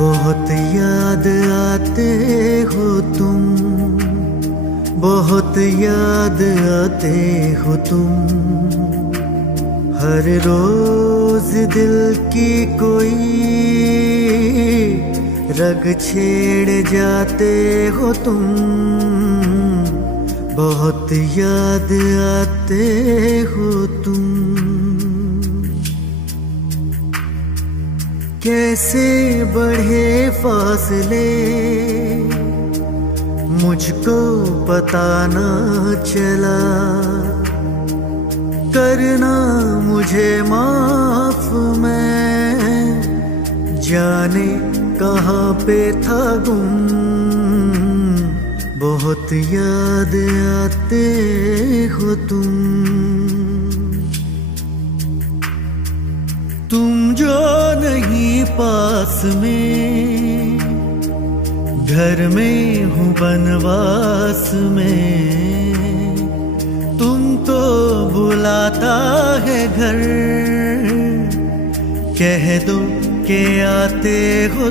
बहुत याद आते हो तुम, बहुत याद आते हो तुम। हर रोज दिल की कोई रग छेड़ जाते हो तुम। बहुत याद आते हो तुम। कैसे बढ़े फासले मुझको पता ना चला। करना मुझे माफ, मैं जाने कहाँ पे था गुम। बहुत याद आते हो तुम। तुम जो नहीं पास में, घर में हूँ बनवास में। तुम तो बुलाता है घर, कह दो के आते हो।